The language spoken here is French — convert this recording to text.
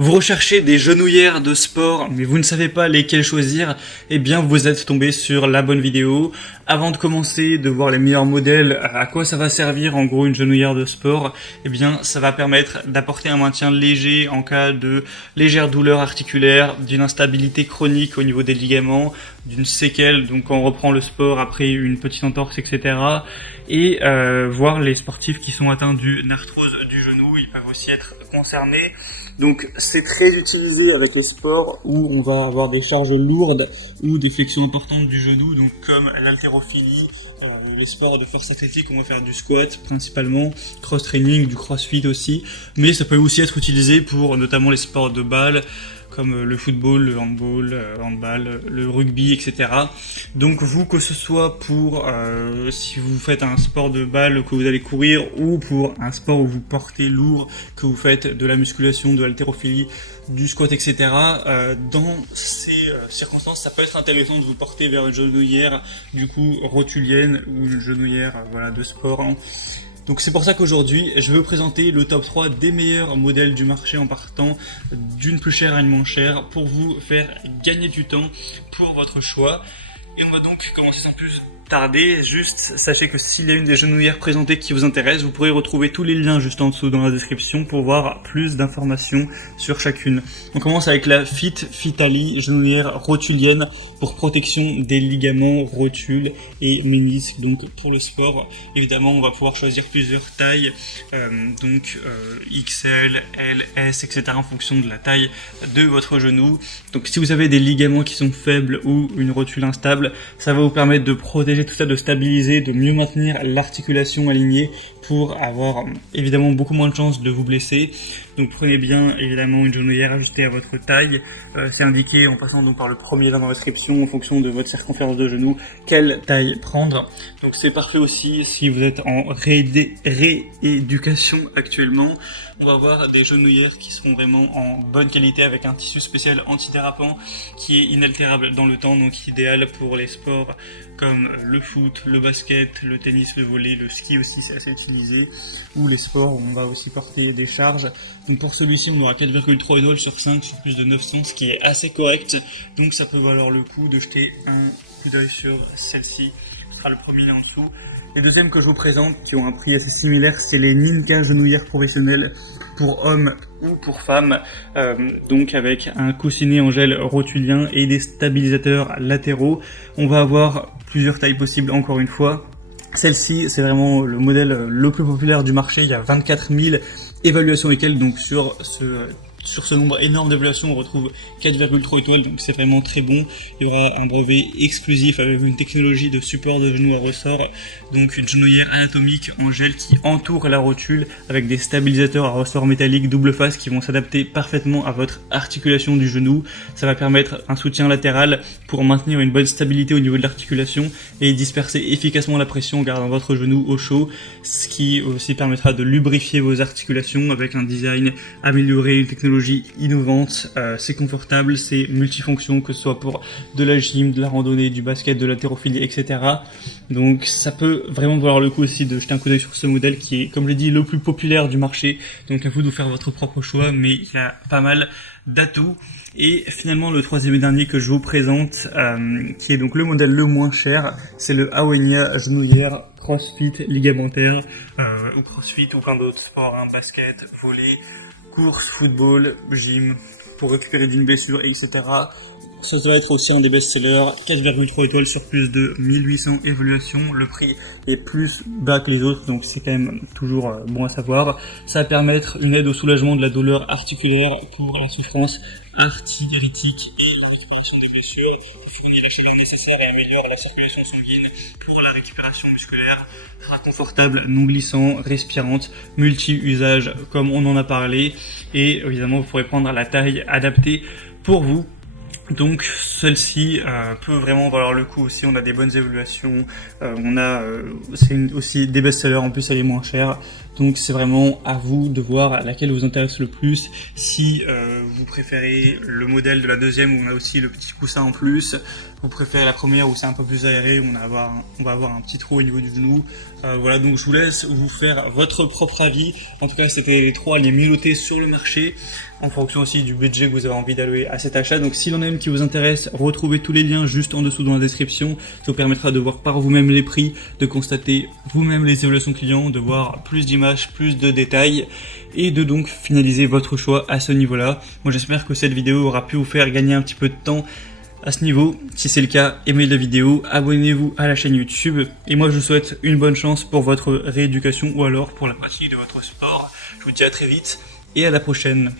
Vous recherchez des genouillères de sport, mais vous ne savez pas lesquelles choisir, eh bien vous êtes tombé sur la bonne vidéo. Avant de commencer, de voir les meilleurs modèles, à quoi ça va servir en gros une genouillère de sport, eh bien ça va permettre d'apporter un maintien léger en cas de légère douleur articulaire, d'une instabilité chronique au niveau des ligaments, d'une séquelle, donc quand on reprend le sport après une petite entorse, etc. Et voir les sportifs qui sont atteints d'une arthrose du genou, ils peuvent aussi être concernés. Donc c'est très utilisé avec les sports où on va avoir des charges lourdes ou des flexions importantes du genou, donc comme l'haltérophilie, les sports de force athlétique, on va faire du squat principalement, cross-training, du crossfit aussi, mais ça peut aussi être utilisé pour notamment les sports de balle, comme le football, le handball, le rugby, etc. Donc vous, que ce soit pour si vous faites un sport de balle que vous allez courir, ou pour un sport où vous portez lourd, que vous faites de la musculation, de l'haltérophilie, du squat, etc. Dans ces circonstances, ça peut être intéressant de vous porter vers une genouillère du coup rotulienne ou une genouillère de sport. Donc c'est pour ça qu'aujourd'hui, je vais vous présenter le top 3 des meilleurs modèles du marché en partant d'une plus chère à une moins chère pour vous faire gagner du temps pour votre choix. Et on va donc commencer sans plus tarder. Juste sachez que s'il y a une des genouillères présentées qui vous intéresse, vous pourrez retrouver tous les liens juste en dessous dans la description pour voir plus d'informations sur chacune. On commence avec la Fitali genouillère rotulienne pour protection des ligaments, rotules et ménisques. Donc pour le sport, évidemment, on va pouvoir choisir plusieurs tailles, XL, L, S, etc. en fonction de la taille de votre genou. Donc si vous avez des ligaments qui sont faibles ou une rotule instable, ça va vous permettre de protéger tout ça, de stabiliser, de mieux maintenir l'articulation alignée pour avoir évidemment beaucoup moins de chances de vous blesser. Donc prenez bien évidemment une genouillère ajustée à votre taille. C'est indiqué en passant donc par le premier lien dans la description en fonction de votre circonférence de genou quelle taille prendre. Donc c'est parfait aussi si vous êtes en rééducation actuellement. On va avoir des genouillères qui seront vraiment en bonne qualité avec un tissu spécial antidérapant qui est inaltérable dans le temps, donc idéal pour les sports comme le foot, le basket, le tennis, le volley, le ski aussi c'est assez utilisé, ou les sports où on va aussi porter des charges. Donc pour celui-ci on aura 4,3 étoiles sur 5 sur plus de 900, ce qui est assez correct, donc ça peut valoir le coup de jeter un coup d'œil sur celle-ci. Ce sera le premier lien en dessous. Les deuxièmes que je vous présente, qui ont un prix assez similaire, c'est les Ninka genouillères professionnelles pour hommes ou pour femmes, donc avec un coussinet en gel rotulien et des stabilisateurs latéraux. On va avoir plusieurs tailles possibles encore une fois. Celle-ci, c'est vraiment le modèle le plus populaire du marché. Il y a 24 000 évaluations lesquelles, donc sur ce nombre énorme d'évaluations, on retrouve 4,3 étoiles, donc c'est vraiment très bon. Il y aura un brevet exclusif avec une technologie de support de genou à ressort, donc une genouillère anatomique en gel qui entoure la rotule avec des stabilisateurs à ressort métallique double face qui vont s'adapter parfaitement à votre articulation du genou. Ça va permettre un soutien latéral pour maintenir une bonne stabilité au niveau de l'articulation et disperser efficacement la pression en gardant votre genou au chaud, ce qui aussi permettra de lubrifier vos articulations avec un design amélioré, une technologie innovante. C'est confortable, c'est multifonction, que ce soit pour de la gym, de la randonnée, du basket, de l'haltérophilie, etc. Donc ça peut vraiment valoir le coup aussi de jeter un coup d'œil sur ce modèle qui est, comme je l'ai dit, le plus populaire du marché. Donc à vous de faire votre propre choix, mais il y a pas mal d'atouts. Et finalement le troisième et dernier que je vous présente, qui est donc le modèle le moins cher, c'est le Awenia genouillère crossfit ligamentaire, ou crossfit ou plein d'autres sports, basket, volley, course, football, gym, pour récupérer d'une blessure, etc. Ça va être aussi un des best-sellers, 4,3 étoiles sur plus de 1800 évaluations. Le prix est plus bas que les autres, donc c'est quand même toujours bon à savoir. Ça va permettre une aide au soulagement de la douleur articulaire pour la souffrance artéritique et la récupération des blessures. Il fournit les chevilles nécessaires et améliore la circulation sanguine pour la récupération musculaire. Sera confortable, non glissant, respirante, multi-usage comme on en a parlé. Et évidemment, vous pourrez prendre la taille adaptée pour vous. Donc celle-ci peut vraiment valoir le coup aussi. On a des bonnes évaluations, c'est aussi des best-sellers, en plus elle est moins chère. Donc c'est vraiment à vous de voir laquelle vous intéresse le plus. Si vous préférez le modèle de la deuxième où on a aussi le petit coussin en plus, vous préférez la première où c'est un peu plus aéré, où on va avoir un petit trou au niveau du genou. Voilà, donc je vous laisse vous faire votre propre avis. En tout cas, c'était les trois les mieux notés sur le marché. en fonction aussi du budget que vous avez envie d'allouer à cet achat. Donc s'il y en a une qui vous intéresse, retrouvez tous les liens juste en dessous dans la description. Ça vous permettra de voir par vous-même les prix, de constater vous-même les évaluations clients, de voir plus d'images, plus de détails et de donc finaliser votre choix à ce niveau-là. Moi j'espère que cette vidéo aura pu vous faire gagner un petit peu de temps à ce niveau. Si c'est le cas, aimez la vidéo, abonnez-vous à la chaîne YouTube et moi je vous souhaite une bonne chance pour votre rééducation ou alors pour la pratique de votre sport. Je vous dis à très vite et à la prochaine.